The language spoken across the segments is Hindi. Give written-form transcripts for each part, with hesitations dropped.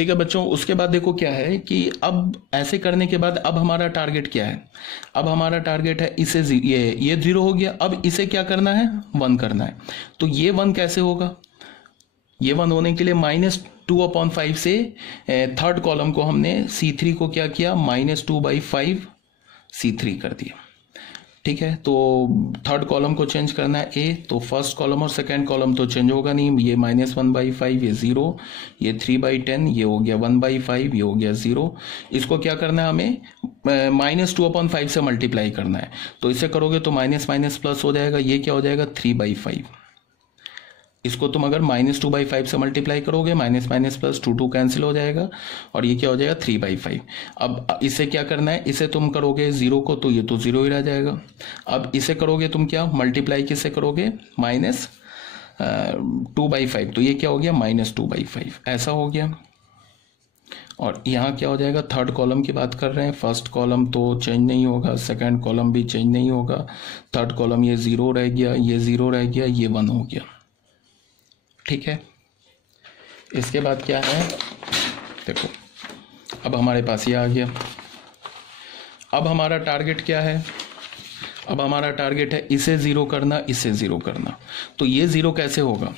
ठीक है बच्चों, उसके बाद देखो क्या है कि अब ऐसे करने के बाद अब हमारा टारगेट क्या है। अब हमारा टारगेट है इसे ये 0 हो गया, अब इसे क्या करना है, 1 करना है। तो ये 1 कैसे होगा, ये 1 होने के लिए -2/5 से थर्ड कॉलम को हमने C3 को क्या किया, -2/5 C3 कर दिया। ठीक है, तो थर्ड कॉलम को चेंज करना है ए, तो फर्स्ट कॉलम और सेकंड कॉलम तो चेंज होगा नहीं, ये -1/5 ये 0, ये 3/10 ये हो गया 1/5 ये हो गया 0। इसको क्या करना है हमें, -2/5 से मल्टीप्लाई करना है। तो इसे करोगे तो माइनस माइनस प्लस हो जाएगा, ये क्या हो जाएगा 3/5। इसको तुम अगर -2/5 से मल्टीप्लाई करोगे, माइनस माइनस प्लस 2 कैंसिल हो जाएगा और ये क्या हो जाएगा 3/5। अब इसे क्या करना है, इसे तुम करोगे 0 को तो ये तो 0 ही रह जाएगा। अब इसे करोगे तुम क्या, मल्टीप्लाई किससे करोगे, -2/5, तो ये क्या हो गया -2/5, ऐसा हो गया। और यहाँ क्या हो जाएगा, थर्ड कॉलम की बात कर रहे हैं, फर्स्ट कॉलम तो चेंज नहीं होगा, सेकंड कॉलम भी चेंज नहीं होगा, थर्ड कॉलम ये 0 रह गया, ये 0 रह गया, ये 1 हो गया। ठीक है, इसके बाद क्या है, देखो अब हमारे पास ये आ गया। अब हमारा टारगेट क्या है, अब हमारा टारगेट है इसे 0 करना, इसे 0 करना। तो ये 0 कैसे होगा,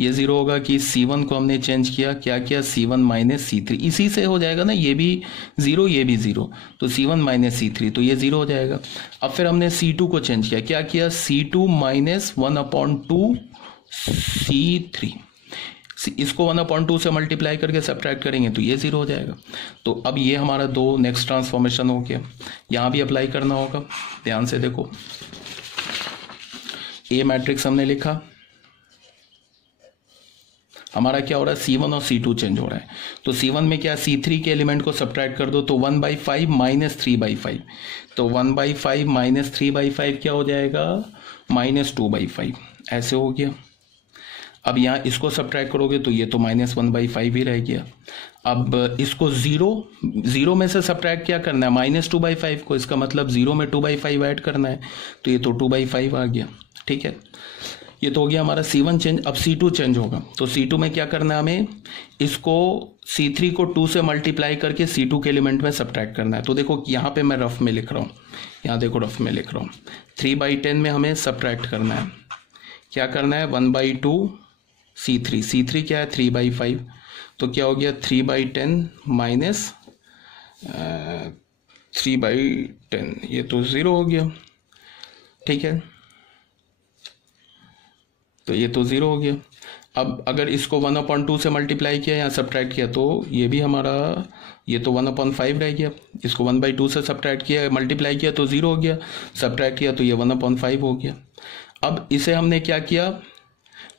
ये 0 होगा कि C1 को हमने चेंज किया, क्या किया, C1 - C3, इसी से हो जाएगा ना, ये भी 0 ये भी 0, तो C1 - C3, तो ये 0 हो जाएगा। अब फिर हमने C2 को चेंज किया, क्या किया, C2 - 1/2 C3, इसको 1/2 से मल्टीप्लाई करके सब्ट्रैक्ट करेंगे तो ये 0 हो जाएगा। तो अब ये हमारा दो नेक्स्ट ट्रांसफॉर्मेशन हो गया, यहां भी अप्लाई करना होगा। ध्यान से देखो, ए मैट्रिक्स हमने लिखा, हमारा क्या हो रहा है, C1 और C2 चेंज हो रहा है। तो C1 में क्या, C3 के एलिमेंट को सब्ट्रैक्ट कर दो, तो 1/5 - 3/5, तो 1/5 - 3/5 क्या हो जाएगा, -2/5, ऐसे हो गया। अब यहाँ इसको सब्ट्रैक्ट करोगे तो ये तो -1/5 ही रह गया। अब इसको 0 में से सब्ट्रैक्ट क्या करना है, -2/5 को, इसका मतलब 0 में 2/5 ऐड करना है, तो ये तो 2/5 आ गया। ठीक है, ये तो हो गया हमारा C1 चेंज। अब C2 चेंज होगा, तो C2 में क्या करना है हमें, इसको C3 को 2 से मल्टीप्लाई करके C2 के एलिमेंट में सब्ट्रैक्ट करना है। तो देखो यहाँ पे मैं रफ में लिख रहा हूँ, यहाँ देखो रफ में लिख रहा हूँ, 3/10 में हमें सब्ट्रैक्ट करना है, क्या करना है, 1/2 C3, C3 क्या है 3/5, तो क्या हो गया 3/10 माइनस 3/10, ये तो 0 हो गया। ठीक है, तो ये तो 0 हो गया। अब अगर इसको 1/2 से मल्टीप्लाई किया या सब्ट्रैक्ट किया तो ये भी हमारा, ये तो 1/5 रह गया, इसको 1/2 से सब्ट्रैक्ट किया, मल्टीप्लाई किया तो 0 हो गया, सब्ट्रैक्ट किया तो ये 1/5 हो गया। अब इसे हमने क्या किया,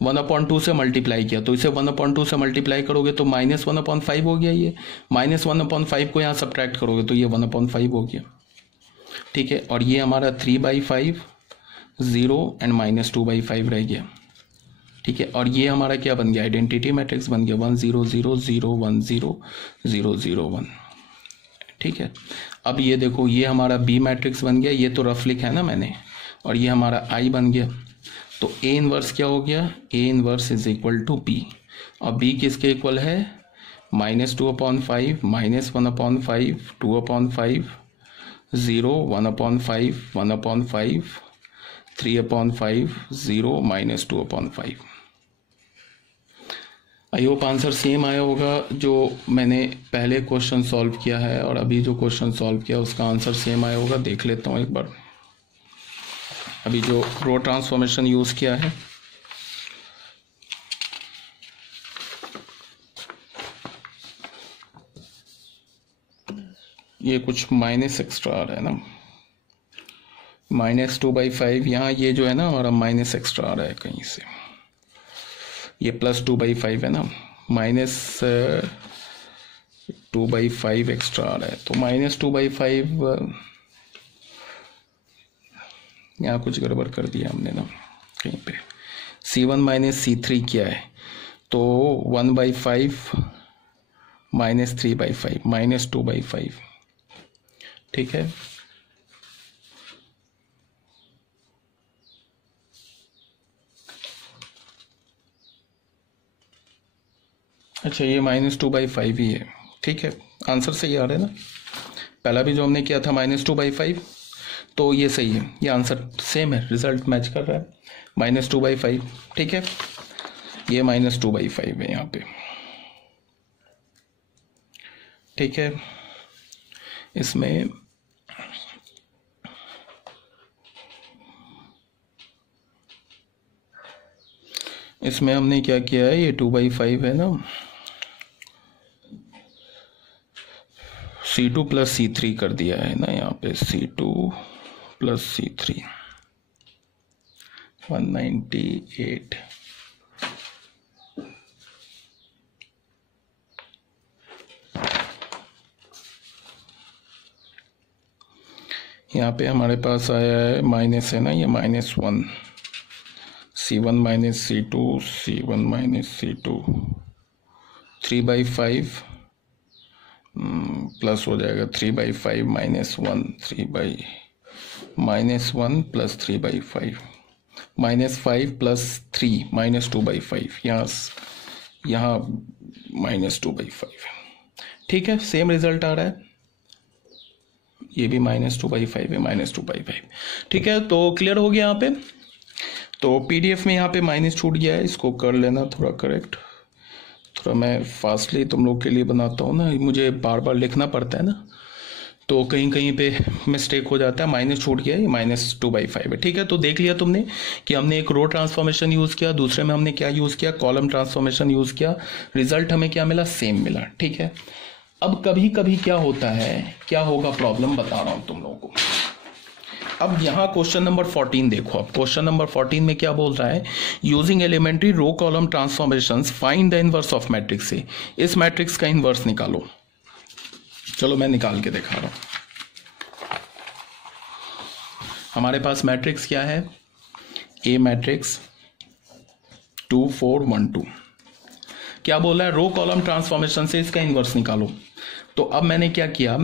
1/2 से मल्टीप्लाई किया, तो इसे 1/2 से मल्टीप्लाई करोगे तो -1/5 हो गया, ये -1/5 को यहाँ सब्ट्रैक्ट करोगे तो ये 1/5 हो गया। ठीक है, और ये हमारा 3/5 0 एंड -2/5 रह गया। ठीक है, और ये हमारा क्या बन गया, आइडेंटिटी मैट्रिक्स बन गया 1 0 0 0 1 0 0 0 1। ठीक है, अब ये देखो, ये हमारा बी मैट्रिक्स बन गया, ये तो रफ लिखा है ना मैंने, और ये हमारा आई बन गया। तो ए इनवर्स क्या हो गया, A inverse is equal to B, और बी किसके इक्वल है, -2/5 -1/5 2/5 0 1/5 1/5 3/5 0 -2/5। आई होप आंसर सेम आया होगा जो मैंने पहले क्वेश्चन सॉल्व किया है और अभी जो क्वेश्चन सॉल्व किया उसका आंसर सेम आया होगा। देख लेता हूँ एक बार, अभी जो रो ट्रांसफॉर्मेशन यूज किया है, ये कुछ माइनस एक्स्ट्रा आ रहा है ना, -2/5, यहाँ ये जो है ना हमारा माइनस एक्स्ट्रा आ रहा है कहीं से, ये +2/5 है ना, -2/5 एक्स्ट्रा आ रहा है, तो -2/5 यहाँ कुछ गड़बड़ कर दिया हमने ना कहीं पे। C1 - C3 क्या है, तो 1/5 -3/5 -2/5। ठीक है, अच्छा, ये -2/5 ही है, ठीक है, आंसर सही आ रहा है ना। पहला भी जो हमने किया था -2/5, तो ये सही है, ये आंसर सेम है, रिजल्ट मैच कर रहा है, -2/5, ठीक है, ये -2/5 है यहाँ पे, ठीक है। इसमें हमने क्या किया है, ये 2/5 है ना, C2 + C3 कर दिया है ना यहाँ पे, C2 + C3 198। यहाँ पे हमारे पास आया है माइनस है ना, ये -1, C1 - C2, C1 - C2, 3/5 plus हो जाएगा 3/5 -1, 3/-1 + 3/5, -5 + 3 -2/5, यहाँ -2/5, ठीक है, सेम रिजल्ट आ रहा है, ये भी -2/5 है, -2/5, ठीक है। तो क्लियर हो गया यहाँ पे। तो पीडीएफ में यहाँ पे माइनस छूट गया है, इसको कर लेना थोड़ा करेक्ट, थोड़ा मैं फास्टली तुम लोग के लिए बनाता हूँ ना, मुझे बार बार लिखना पड़ता है ना, तो कहीं कहीं पे मिस्टेक हो जाता है, माइनस छूट गया है, ये -2/5 है, ठीक है। तो देख लिया तुमने कि हमने एक रो ट्रांसफॉर्मेशन यूज़ किया, दूसरे में हमने क्या यूज़ किया, कॉलम ट्रांसफॉर्मेशन यूज़ किया, रिजल्ट हमें क्या मिला, सेम मिला, ठीक है। अब कभी कभी क्या होता है, क्या होगा प्रॉब्लम, बता रहा हूँ तुम लोगों को। अब यहाँ क्वेश्चन नंबर 14 देखो, अब क्वेश्चन नंबर 14 में क्या बोल रहा है, using elementary row column transformations find the inverse of matrix से, इस मैट्रिक्स का इनवर्स निकालो। चलो मैं निकाल के दिखा रहा हूं। हमारे पास मैट्रिक्स क्या है, ए मैट्रिक्स 2 4 1 2, क्या बोल रहा है, रो कॉलम ट्रांसफॉर्मेशन से इसका इनवर्स निकालो। तो अब मैंने क्या किया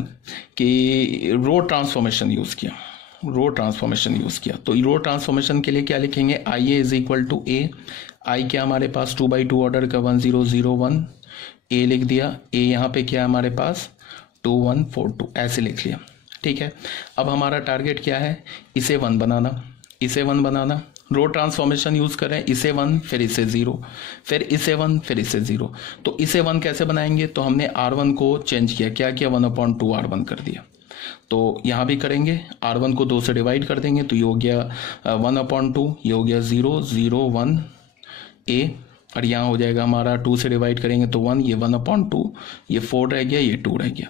कि रो ट्रांसफॉर्मेशन यूज किया, रो ट्रांसफॉर्मेशन यूज किया। तो रो ट्रांसफॉर्मेशन के लिए क्या लिखेंगे, आई ए = ए, आई क्या हमारे पास 2/2 ऑर्डर का 1 0 0 1, ए लिख दिया, ए यहाँ पे क्या है हमारे पास 2 1 4 2, ऐसे लिख लिया, ठीक है। अब हमारा टारगेट क्या है, इसे 1 बनाना, इसे 1 बनाना, रो ट्रांसफॉर्मेशन यूज करें, इसे 1 फिर इसे 0, फिर इसे 1 फिर इसे 0। तो इसे 1 कैसे बनाएंगे, तो हमने R1 को चेंज किया, क्या किया, 1/2 R1 कर दिया। तो यहां भी करेंगे, R1 को 2 से डिवाइड कर देंगे, तो ये हो गया 1/2, ये हो गया 0 0 1 a, और यहाँ हो जाएगा हमारा 2 से डिवाइड करेंगे तो 1, ये 1/2, ये 4 रह गया, ये 2 रह गया।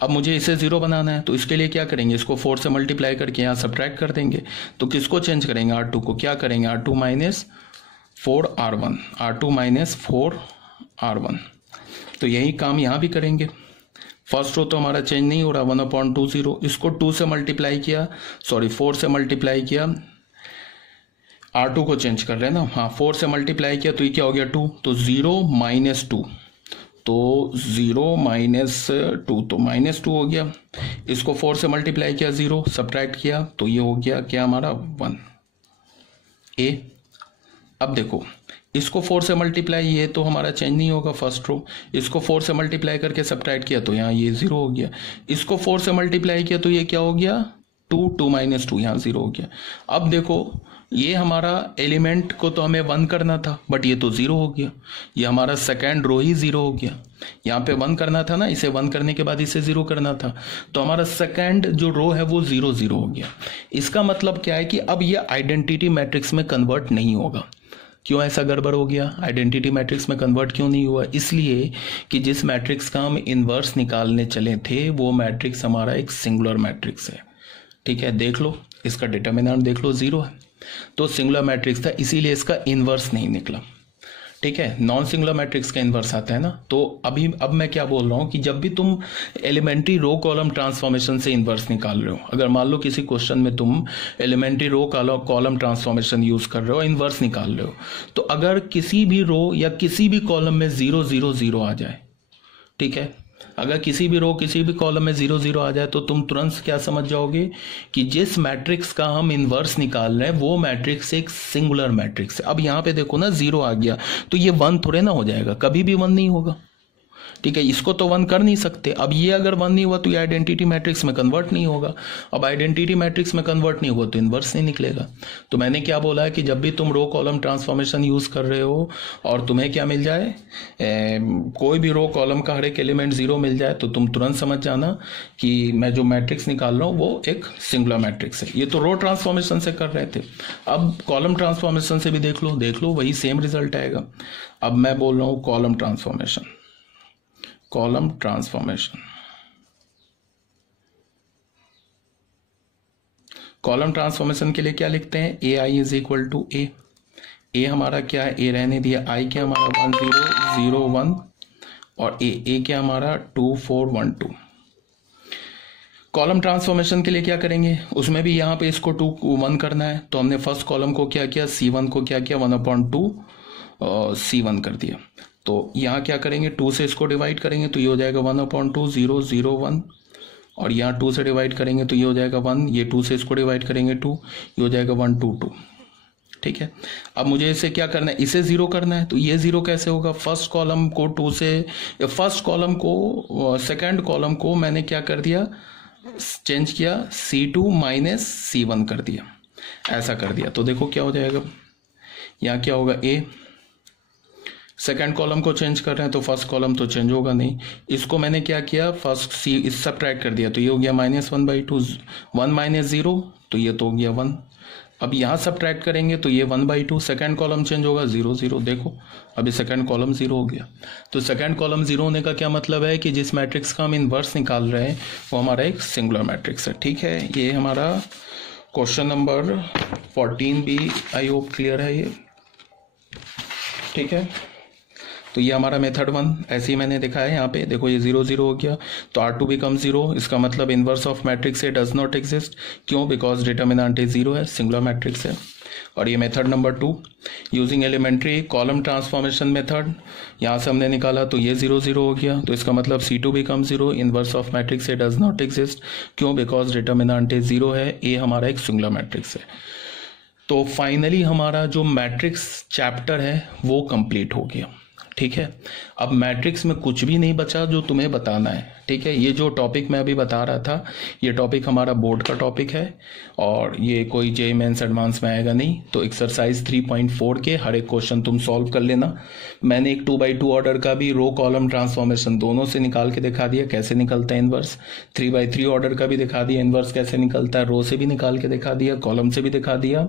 अब मुझे इसे 0 बनाना है, तो इसके लिए क्या करेंगे, इसको 4 से मल्टीप्लाई करके यहाँ सब्ट्रैक्ट कर देंगे। तो किसको चेंज करेंगे, R2 को, क्या करेंगे, R2 - 4 R1, R2 - 4 R1। तो यही काम यहाँ भी करेंगे। फर्स्ट रो तो हमारा चेंज नहीं हो रहा, 1/2 0, इसको 2 से मल्टीप्लाई किया, सॉरी 4 से मल्टीप्लाई किया, R2 को चेंज कर रहे हैं ना, हाँ 4 से मल्टीप्लाई किया, तो ये क्या हो गया 2, तो 0 - 2, तो 0 - 2, तो -2 हो गया। इसको 4 से मल्टीप्लाई किया, 0 सब्ट्रैक्ट किया, तो ये हो गया क्या हमारा 1 ए। अब देखो इसको 4 से मल्टीप्लाई, ये तो हमारा चेंज नहीं होगा फर्स्ट रो, इसको 4 से मल्टीप्लाई करके सब्ट्रैक्ट किया, तो यहाँ ये 0 हो गया। इसको 4 से मल्टीप्लाई किया, तो ये क्या हो गया 2 2 - 2, यहाँ 0 हो गया। अब देखो ये हमारा एलिमेंट को तो हमें 1 करना था, बट ये तो 0 हो गया, ये हमारा सेकेंड रो ही 0 हो गया। यहाँ पे 1 करना था ना, इसे 1 करने के बाद इसे 0 करना था, तो हमारा सेकेंड जो रो है वो 0 0 हो गया। इसका मतलब क्या है कि अब ये आइडेंटिटी मैट्रिक्स में कन्वर्ट नहीं होगा। क्यों ऐसा गड़बड़ हो गया, आइडेंटिटी मैट्रिक्स में कन्वर्ट क्यों नहीं हुआ, इसलिए कि जिस मैट्रिक्स का हम इन्वर्स निकालने चले थे वो मैट्रिक्स हमारा एक सिंगुलर मैट्रिक्स है, ठीक है। देख लो इसका डिटर्मिनेंट देख लो 0 है, तो सिंगुलर मैट्रिक्स था, इसीलिए इसका इन्वर्स नहीं निकला, ठीक है। नॉन सिंगुलर मैट्रिक्स का इन्वर्स आता है ना। तो अब मैं क्या बोल रहा हूं कि जब भी तुम एलिमेंट्री रो कॉलम ट्रांसफॉर्मेशन से इन्वर्स निकाल रहे हो, अगर मान लो किसी क्वेश्चन में तुम elementary row column transformation use कर रहे हो, इन्वर्स निकाल रहे हो, तो अगर किसी भी रो या किसी भी कॉलम में 0 0 0 आ जाए, ठीक है, अगर किसी भी रो किसी भी कॉलम में 0 0 आ जाए, तो तुम तुरंत क्या समझ जाओगे कि जिस मैट्रिक्स का हम इन्वर्स निकाल रहे हैं वो मैट्रिक्स एक सिंगुलर मैट्रिक्स है। अब यहाँ पे देखो ना 0 आ गया, तो ये 1 थोड़े ना हो जाएगा, कभी भी 1 नहीं होगा, ठीक है, इसको तो 1 कर नहीं सकते। अब ये अगर 1 नहीं हुआ तो ये आइडेंटिटी मैट्रिक्स में कन्वर्ट नहीं होगा। अब आइडेंटिटी मैट्रिक्स में कन्वर्ट नहीं होगा तो इन्वर्स नहीं निकलेगा। तो मैंने क्या बोला है कि जब भी तुम रो कॉलम ट्रांसफॉर्मेशन यूज कर रहे हो और तुम्हें क्या मिल जाए, कोई भी रो कॉलम का हर एक एलिमेंट 0 मिल जाए, तो तुम तुरंत समझ जाना कि मैं जो मैट्रिक्स निकाल रहा हूँ वो एक सिंगुलर मैट्रिक्स है। ये तो रो ट्रांसफॉर्मेशन से कर रहे थे, अब कॉलम ट्रांसफॉर्मेशन से भी देख लो वही सेम रिजल्ट आएगा। अब मैं बोल रहा हूं कॉलम ट्रांसफॉर्मेशन के लिए क्या लिखते हैं, ए आई इज इक्वल टू ए हमारा क्या है, ए रहने दिया, आई क्या हमारा 1 0 0 1 और ए क्या हमारा 2 4 1 2। कॉलम ट्रांसफॉर्मेशन के लिए क्या करेंगे, उसमें भी यहाँ पे इसको 2 1 करना है, तो हमने फर्स्ट कॉलम को क्या किया, C1 को क्या किया 1/2 C1 कर दिया। तो यहाँ क्या करेंगे, 2 से इसको डिवाइड करेंगे तो ये हो जाएगा 1/2 0 0 1 और यहाँ 2 से डिवाइड करेंगे तो ये हो जाएगा 1, ये 2 से इसको डिवाइड करेंगे 2, ये हो जाएगा 1 2 2। ठीक है, अब मुझे इसे क्या करना है, इसे 0 करना है। तो ये 0 कैसे होगा, फर्स्ट कॉलम को 2 से, फर्स्ट कॉलम को सेकेंड कॉलम को मैंने क्या कर दिया, चेंज किया, C2 माइनस C1 कर दिया, ऐसा कर दिया। तो देखो क्या हो जाएगा, यहाँ क्या होगा, ए सेकंड कॉलम को चेंज कर रहे हैं तो फर्स्ट कॉलम तो चेंज होगा नहीं, इसको मैंने क्या किया, फर्स्ट सी इस सब्ट्रैक्ट कर दिया, तो ये हो गया -1/2, 1 माइनस 0 तो ये तो हो गया 1। अब यहाँ सब्ट्रैक्ट करेंगे तो ये 1/2, सेकंड कॉलम चेंज होगा 0 0, देखो अभी सेकंड कॉलम 0 हो गया। तो सेकंड कॉलम 0 होने का क्या मतलब है कि जिस मैट्रिक्स का हम इनवर्स निकाल रहे हैं वो हमारा एक सिंगुलर मैट्रिक्स है। ठीक है, ये हमारा क्वेश्चन नंबर 14 भी आई होप क्लियर है ये। ठीक है, तो ये हमारा मेथड 1 ऐसे ही मैंने दिखाया है, यहाँ पे देखो ये 0 0 हो गया, तो R2 बिकम 0, इसका मतलब inverse of matrix A does not exist, क्यों, बिकॉज डिटर्मिनेंट ए 0 है, सिंगुलर मैट्रिक्स है। और ये method number 2 using elementary column transformation method, यहाँ से हमने निकाला तो ये 0 0 हो गया, तो इसका मतलब C2 become 0, inverse of matrix A does not exist, क्यों, बिकॉज डिटर्मिनेंट ए 0 है, ए हमारा एक सिंगुलर मैट्रिक्स है। तो फाइनली हमारा जो मैट्रिक्स चैप्टर है वो कंप्लीट हो गया। ठीक है, अब मैट्रिक्स में कुछ भी नहीं बचा जो तुम्हें बताना है। ठीक है, ये जो टॉपिक मैं अभी बता रहा था ये टॉपिक हमारा बोर्ड का टॉपिक है और ये कोई जेईई मेंस एडवांस में आएगा नहीं। तो एक्सरसाइज 3.4 के हर एक क्वेश्चन तुम सॉल्व कर लेना। मैंने एक 2x2 ऑर्डर का भी रो कॉलम ट्रांसफॉर्मेशन दोनों से निकाल के दिखा दिया कैसे निकलता है इनवर्स, 3x3 ऑर्डर का भी दिखा दिया इनवर्स कैसे निकलता है, रो से भी निकाल के दिखा दिया, कॉलम से भी दिखा दिया,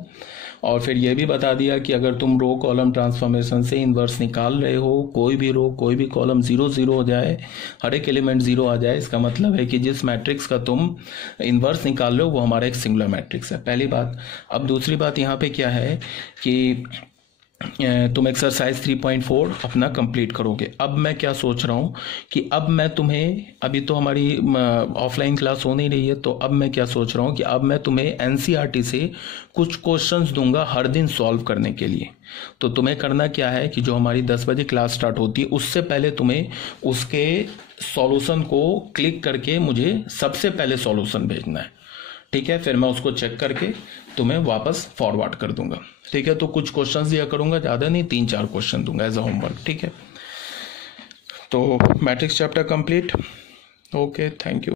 और फिर ये भी बता दिया कि अगर तुम रो कॉलम ट्रांसफॉर्मेशन से इनवर्स निकाल रहे हो, कोई भी रो कोई भी कॉलम 0 0 हो जाए, हर एक एलिमेंट 0 आ जाए, इसका मतलब है कि जिस मैट्रिक्स का तुम इनवर्स निकाल रहे हो वो हमारा एक सिंगुलर मैट्रिक्स है, पहली बात। अब दूसरी बात यहाँ पे क्या है कि तुम एक्सरसाइज 3.4 अपना कंप्लीट करोगे। अब मैं क्या सोच रहा हूँ कि अब मैं तुम्हें, अभी तो हमारी ऑफलाइन क्लास हो नहीं रही है, तो अब मैं क्या सोच रहा हूँ कि अब मैं तुम्हें एनसीईआरटी से कुछ क्वेश्चंस दूंगा हर दिन सॉल्व करने के लिए। तो तुम्हें करना क्या है कि जो हमारी 10 बजे क्लास स्टार्ट होती है उससे पहले तुम्हें उसके सॉल्यूशन को क्लिक करके मुझे सबसे पहले सॉल्यूशन भेजना है। ठीक है, फिर मैं उसको चेक करके तुम्हें वापस फॉरवर्ड कर दूंगा। ठीक है, तो कुछ क्वेश्चंस दिया करूंगा, ज़्यादा नहीं, 3-4 क्वेश्चन दूंगा एज अ होमवर्क। ठीक है, तो matrix chapter complete. Okay, thank you.